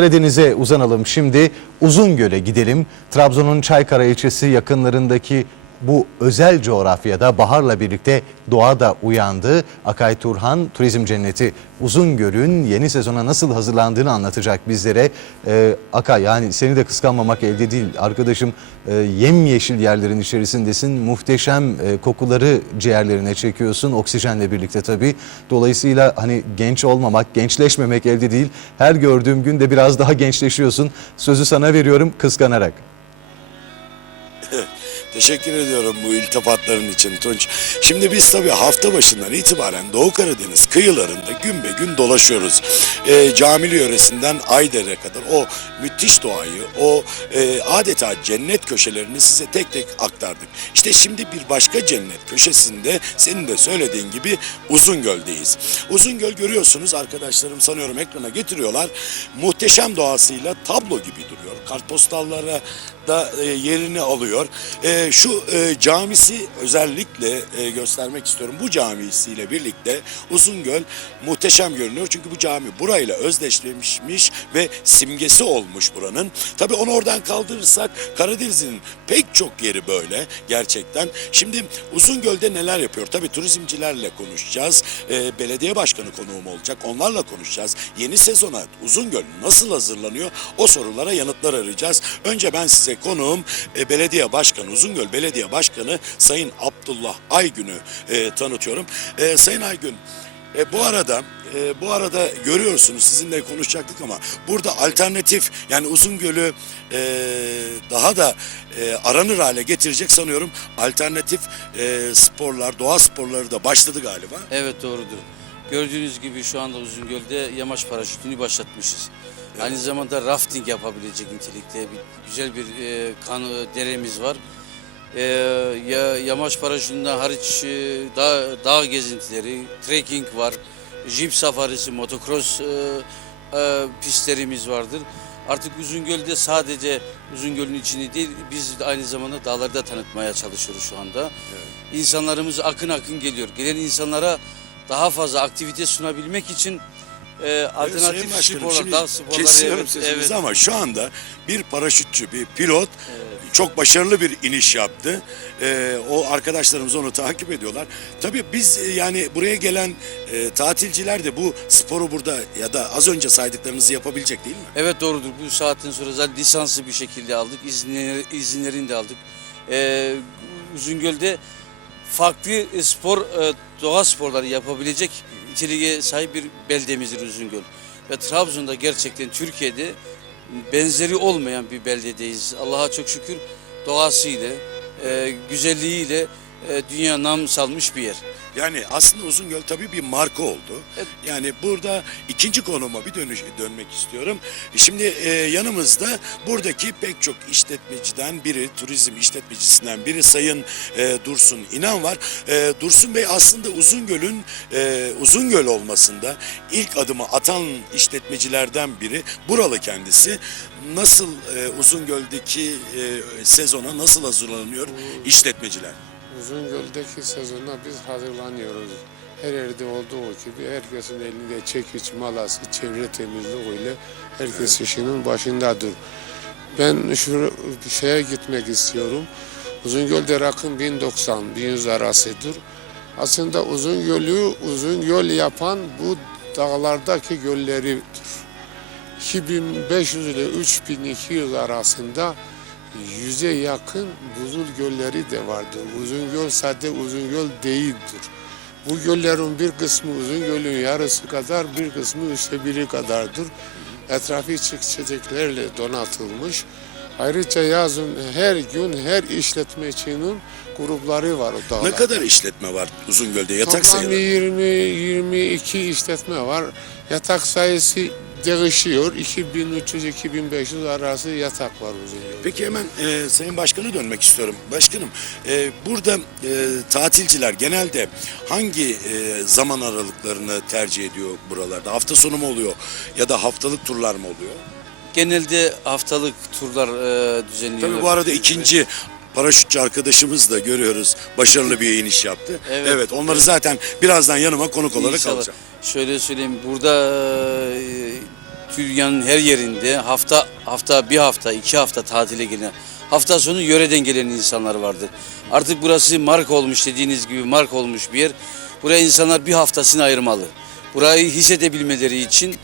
Karadeniz'e uzanalım şimdi. Uzungöl'e gidelim. Trabzon'un Çaykara ilçesi yakınlarındaki bu özel coğrafyada baharla birlikte doğa da uyandı. Akay Turhan Turizm Cenneti Uzungöl'ün yeni sezona nasıl hazırlandığını anlatacak bizlere. Ee, Akay yani seni de kıskanmamak elde değil. Arkadaşım e, yemyeşil yerlerin içerisindesin. Muhteşem e, kokuları ciğerlerine çekiyorsun. Oksijenle birlikte tabii. Dolayısıyla hani genç olmamak, gençleşmemek elde değil. Her gördüğüm gün de biraz daha gençleşiyorsun. Sözü sana veriyorum kıskanarak. Teşekkür ediyorum bu iltifatların için Tunç. Şimdi biz tabii hafta başından itibaren Doğu Karadeniz kıyılarında gün be gün dolaşıyoruz. Ee, Camili yöresinden Ayder'e kadar o müthiş doğayı, o e, adeta cennet köşelerini size tek tek aktardık. İşte şimdi bir başka cennet köşesinde senin de söylediğin gibi Uzungöl'deyiz. Uzungöl görüyorsunuz arkadaşlarım sanıyorum ekrana getiriyorlar. Muhteşem doğasıyla tablo gibi duruyor. Kartpostallara da e, yerini alıyor. E, şu e, camisi özellikle e, göstermek istiyorum. Bu camisiyle birlikte Uzungöl muhteşem görünüyor. Çünkü bu cami burayla özdeşleşmiş ve simgesi olmuş buranın. Tabii onu oradan kaldırırsak Karadeniz'in pek çok yeri böyle gerçekten. Şimdi Uzungöl'de neler yapıyor? Tabii turizmcilerle konuşacağız. E, belediye başkanı konuğum olacak. Onlarla konuşacağız. Yeni sezona Uzungöl nasıl hazırlanıyor? O sorulara yanıtlar arayacağız. Önce ben size konuğum e, belediye başkanı, Uzungöl Belediye Başkanı Sayın Abdullah Aygün'ü e, tanıtıyorum. E, Sayın Aygün, e, bu arada e, bu arada görüyorsunuz sizinle konuşacaktık ama burada alternatif yani Uzungöl'ü e, daha da e, aranır hale getirecek sanıyorum alternatif e, sporlar, doğa sporları da başladı galiba. Evet doğrudur. Gördüğünüz gibi şu anda Uzungöl'de yamaç paraşütünü başlatmışız. Aynı zamanda rafting yapabilecek nitelikte bir, güzel bir e, kan deremiz var. E, ya, yamaç paraşütünden hariç e, dağ, dağ gezintileri, trekking var, jeep safarisi, motocross e, e, pistlerimiz vardır. Artık Uzungöl'de sadece Uzungöl'ün içini değil, biz de aynı zamanda dağları da tanıtmaya çalışıyoruz şu anda. İnsanlarımız akın akın geliyor. Gelen insanlara daha fazla aktivite sunabilmek için e, Evet, alternatif sporlar, dağ sporları kesiyorum evet, sesinizi evet. ama şu anda bir paraşütçü, bir pilot çok başarılı bir iniş yaptı. Ee, o arkadaşlarımız onu takip ediyorlar. Tabii biz e, yani buraya gelen e, tatilciler de bu sporu burada ya da az önce saydıklarınızı yapabilecek değil mi? Evet doğrudur. Bu saatten sonra zaten lisanslı bir şekilde aldık. İzinleri, izinlerini de aldık. Ee, Uzungöl'de farklı e, spor, e, doğa sporları yapabilecek niteliğe sahip bir beldemizdir Uzungöl. Ve Trabzon'da gerçekten Türkiye'de benzeri olmayan bir beldedeyiz. Allah'a çok şükür doğasıyla, e, güzelliğiyle e, dünya nam salmış bir yer. Yani aslında Uzungöl tabii bir marka oldu. Evet. Yani burada ikinci konuma bir dönüş dönmek istiyorum. Şimdi e, yanımızda buradaki pek çok işletmeciden biri, turizm işletmecisinden biri Sayın e, Dursun İnan var. E, Dursun Bey aslında Uzungöl'ün e, Uzungöl olmasında ilk adımı atan işletmecilerden biri. Buralı kendisi. Nasıl e, Uzungöl'deki e, sezona nasıl hazırlanıyor işletmeciler? Uzungöl'deki sezona biz hazırlanıyoruz. Her yerde olduğu gibi herkesin elinde çekiç, malası, çevre temizliğiyle herkes işinin başındadır. Ben şu bir şeye gitmek istiyorum. Uzungöl'de rakım 1090-1100 arasıdır. Aslında Uzungöl'ü Uzungöl yapan bu dağlardaki gölleridir. 2500 ile 3200 arasında yüze yakın buzul gölleri de vardır. Uzungöl sadece Uzungöl değildir. Bu göllerin bir kısmı Uzungöl'ün yarısı kadar, bir kısmı üçte biri kadardır. Etrafı çiçeklerle donatılmış. Ayrıca yazın her gün her işletmecinin grupları var o dağlarda. Ne kadar işletme var Uzungöl'de yatak Toplam sayıları? 20 22 işletme var. Yatak sayısı değişiyor. 2300-2500 arası yatak var Uzungöl'de. Peki hemen e, Sayın Başkan'a dönmek istiyorum. Başkanım e, burada e, tatilciler genelde hangi e, zaman aralıklarını tercih ediyor buralarda? Hafta sonu mu oluyor ya da haftalık turlar mı oluyor? Genelde haftalık turlar e, düzenliyorlar. Tabii bu arada ikinci paraşütçü arkadaşımız da görüyoruz başarılı bir iniş yaptı. Evet, Evet. onları zaten birazdan yanıma konuk olarak İnşallah. alacağım. Şöyle söyleyeyim burada e, dünyanın her yerinde hafta hafta bir hafta iki hafta tatile gelen hafta sonu yöreden gelen insanlar vardır. Artık burası marka olmuş dediğiniz gibi marka olmuş bir yer. Buraya insanlar bir haftasını ayırmalı. Burayı hissedebilmeleri için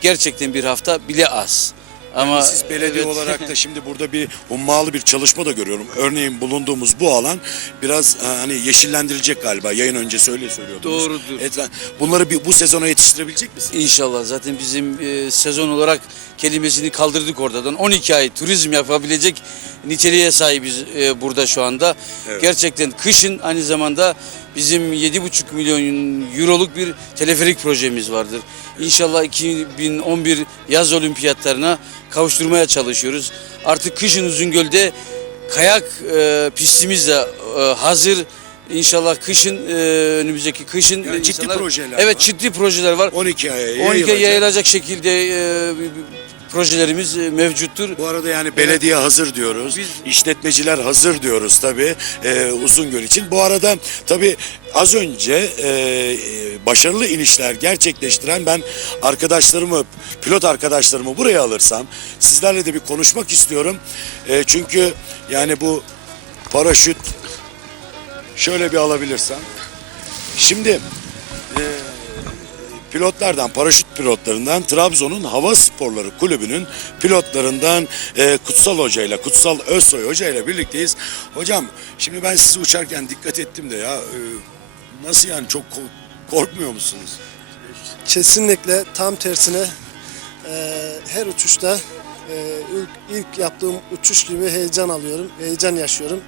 gerçekten bir hafta bile az. Ama Siz belediye evet. olarak da şimdi burada bir hummalı bir çalışma da görüyorum. Örneğin bulunduğumuz bu alan biraz e, hani yeşillendirilecek galiba. Yayın öncesi öyle söylüyordunuz. Doğrudur. Etraf- bunları bir, bu sezona yetiştirebilecek misiniz? İnşallah zaten bizim e, sezon olarak kelimesini kaldırdık oradan. 12 ay turizm yapabilecek niteliğe sahibiz e, burada şu anda. Evet. Gerçekten kışın aynı zamanda bizim 7,5 milyon euroluk bir teleferik projemiz vardır. İnşallah 2011 yaz olimpiyatlarına kavuşturmaya çalışıyoruz. Artık kışın Uzungöl'de kayak e, pistimiz de e, hazır. İnşallah kışın e, önümüzdeki kışın Yani ciddi projeler Evet var. ciddi projeler var. 12 aya 12'ye yayılacak. yayılacak şekilde e, projelerimiz e, mevcuttur. Bu arada yani belediye hazır diyoruz. Biz- işletmeciler hazır diyoruz tabii e, Uzungöl için. Bu arada tabii az önce e, başarılı inişler gerçekleştiren ben arkadaşlarımı, pilot arkadaşlarımı buraya alırsam sizlerle de bir konuşmak istiyorum. E, çünkü yani bu paraşüt şöyle bir alabilirsem. Şimdi e, pilotlardan, paraşüt pilotlarından Trabzon'un Hava Sporları Kulübü'nün pilotlarından e, Kutsal Hoca ile Kutsal Özsoy Hoca ile birlikteyiz. Hocam şimdi ben sizi uçarken dikkat ettim de ya e, nasıl yani çok ko- korkmuyor musunuz? Kesinlikle tam tersine e, her uçuşta e, ilk, ilk yaptığım uçuş gibi heyecan alıyorum, heyecan yaşıyorum.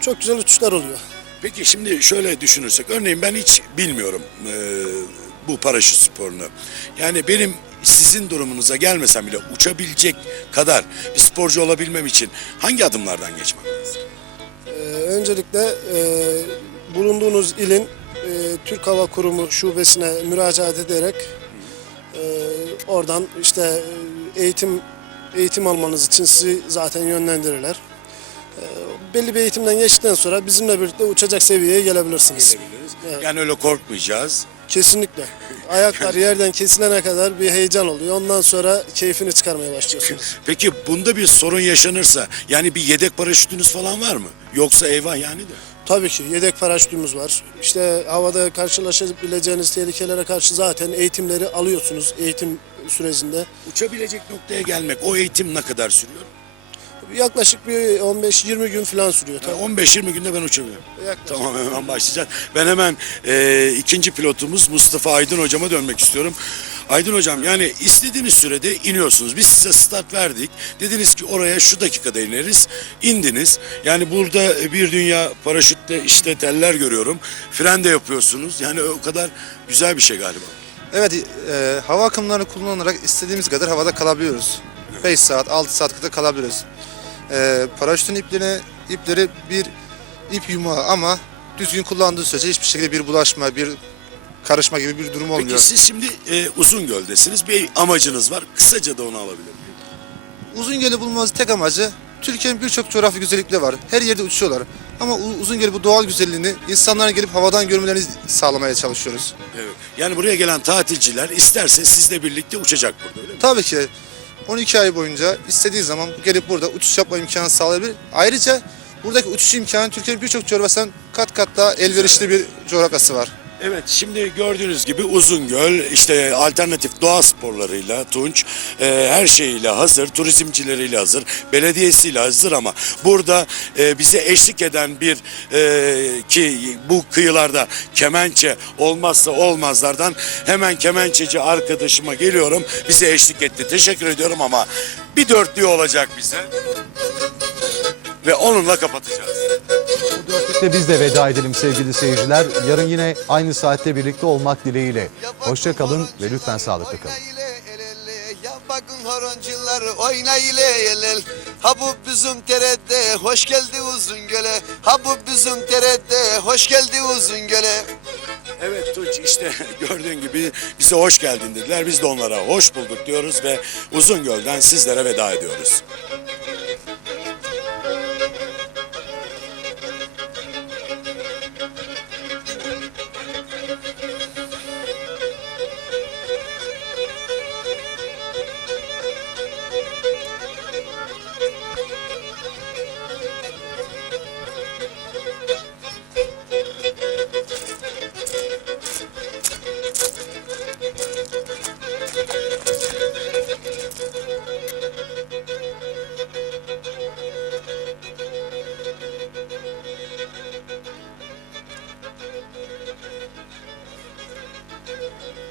Çok güzel uçuşlar oluyor. Peki şimdi şöyle düşünürsek örneğin ben hiç bilmiyorum e, bu paraşüt sporunu. Yani benim sizin durumunuza gelmesem bile uçabilecek kadar bir sporcu olabilmem için hangi adımlardan geçmem lazım? E, öncelikle e, bulunduğunuz ilin e, Türk Hava Kurumu şubesine müracaat ederek e, oradan işte e, eğitim eğitim almanız için sizi zaten yönlendirirler. E, belli bir eğitimden geçtikten sonra bizimle birlikte uçacak seviyeye gelebilirsiniz. Evet. Yani öyle korkmayacağız. Kesinlikle. Ayaklar yerden kesilene kadar bir heyecan oluyor. Ondan sonra keyfini çıkarmaya başlıyorsunuz. Peki bunda bir sorun yaşanırsa yani bir yedek paraşütünüz falan var mı? Yoksa eyvah yani de. Tabii ki yedek paraşütümüz var. İşte havada karşılaşabileceğiniz tehlikelere karşı zaten eğitimleri alıyorsunuz eğitim sürecinde. Uçabilecek noktaya gelmek o eğitim ne kadar sürüyor? Yaklaşık bir 15-20 gün falan sürüyor. Yani Tabii. 15-20 günde ben. Yaklaşık. Tamam hemen başlayacağız. Ben hemen e, ikinci pilotumuz Mustafa Aydın hocama dönmek istiyorum. Aydın hocam yani istediğiniz sürede iniyorsunuz. Biz size start verdik. Dediniz ki oraya şu dakikada ineriz. İndiniz. Yani burada bir dünya paraşütle işte teller görüyorum. Fren de yapıyorsunuz. Yani o kadar güzel bir şey galiba. Evet, e, hava akımlarını kullanarak istediğimiz kadar havada kalabiliyoruz. 5 saat, 6 saat kadar kalabiliyoruz. E, paraşütün ipleri, ipleri bir ip yumağı ama düzgün kullandığı sürece hiçbir şekilde bir bulaşma, bir karışma gibi bir durum olmuyor. Peki siz şimdi e, Uzungöl'desiniz. Bir amacınız var. Kısaca da onu alabilir miyim? Uzungöl'ü bulmamızın tek amacı Türkiye'nin birçok coğrafi güzellikleri var. Her yerde uçuyorlar. Ama U- Uzungöl bu doğal güzelliğini insanların gelip havadan görmelerini sağlamaya çalışıyoruz. Evet. Yani buraya gelen tatilciler isterse sizle birlikte uçacak burada öyle mi? Tabii ki 12 ay boyunca istediği zaman gelip burada uçuş yapma imkanı sağlayabilir. Ayrıca buradaki uçuş imkanı Türkiye'nin birçok coğrafyasından kat kat daha elverişli bir coğrafyası var. Evet şimdi gördüğünüz gibi Uzungöl işte alternatif doğa sporlarıyla Tunç e, her şeyiyle hazır, turizmcileriyle hazır, belediyesiyle hazır ama burada e, bize eşlik eden bir e, ki bu kıyılarda kemençe olmazsa olmazlardan hemen kemençeci arkadaşıma geliyorum bize eşlik etti. Teşekkür ediyorum ama bir dörtlüğü olacak bize ve onunla kapatacağız. Bu dörtlükle biz de veda edelim sevgili seyirciler. Yarın yine aynı saatte birlikte olmak dileğiyle. Hoşça kalın ve lütfen sağlıklı kalın. Bakın horoncular oyna ile el el. Ha bu bizim terette hoş geldi uzun göle. Ha bu bizim terette hoş geldi uzun göle. Evet Tunç işte gördüğün gibi bize hoş geldin dediler. Biz de onlara hoş bulduk diyoruz ve Uzungöl'den sizlere veda ediyoruz.